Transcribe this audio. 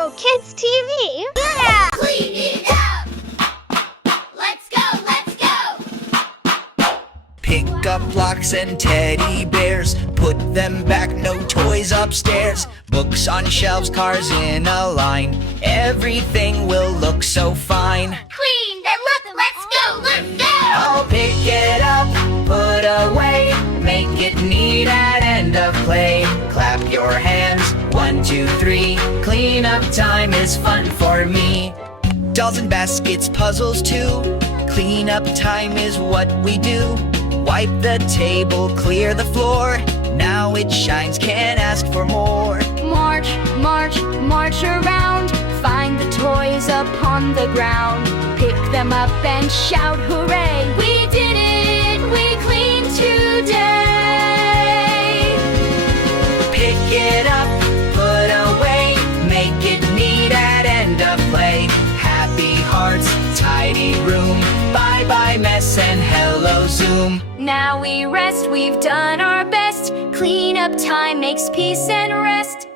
Retro Kids TV. Yeah! Clean it up! Let's go, let's go! Pick up blocks and teddy bears, put them back, no toys upstairs. Books on shelves, cars in a line, everything will look so fine. Clean, then let's go, let's go! I'll pick it up, put away, make it neat at end of play. Clap your hands, 1, 2, 3, clean up time is fun for me. Dolls and baskets, puzzles too, clean up time is what we do. Wipe the table, clear the floor, now it shines, can't ask for more. March, march, march around, find the toys upon the ground. Pick them up and shout hooray! We did it! We cleaned today! Pick it up, put away, make it neat at end of play. Happy hearts, tidy room, bye-bye mess and hello Zoom. Now we rest, we've done our best. Clean up time makes peace and rest.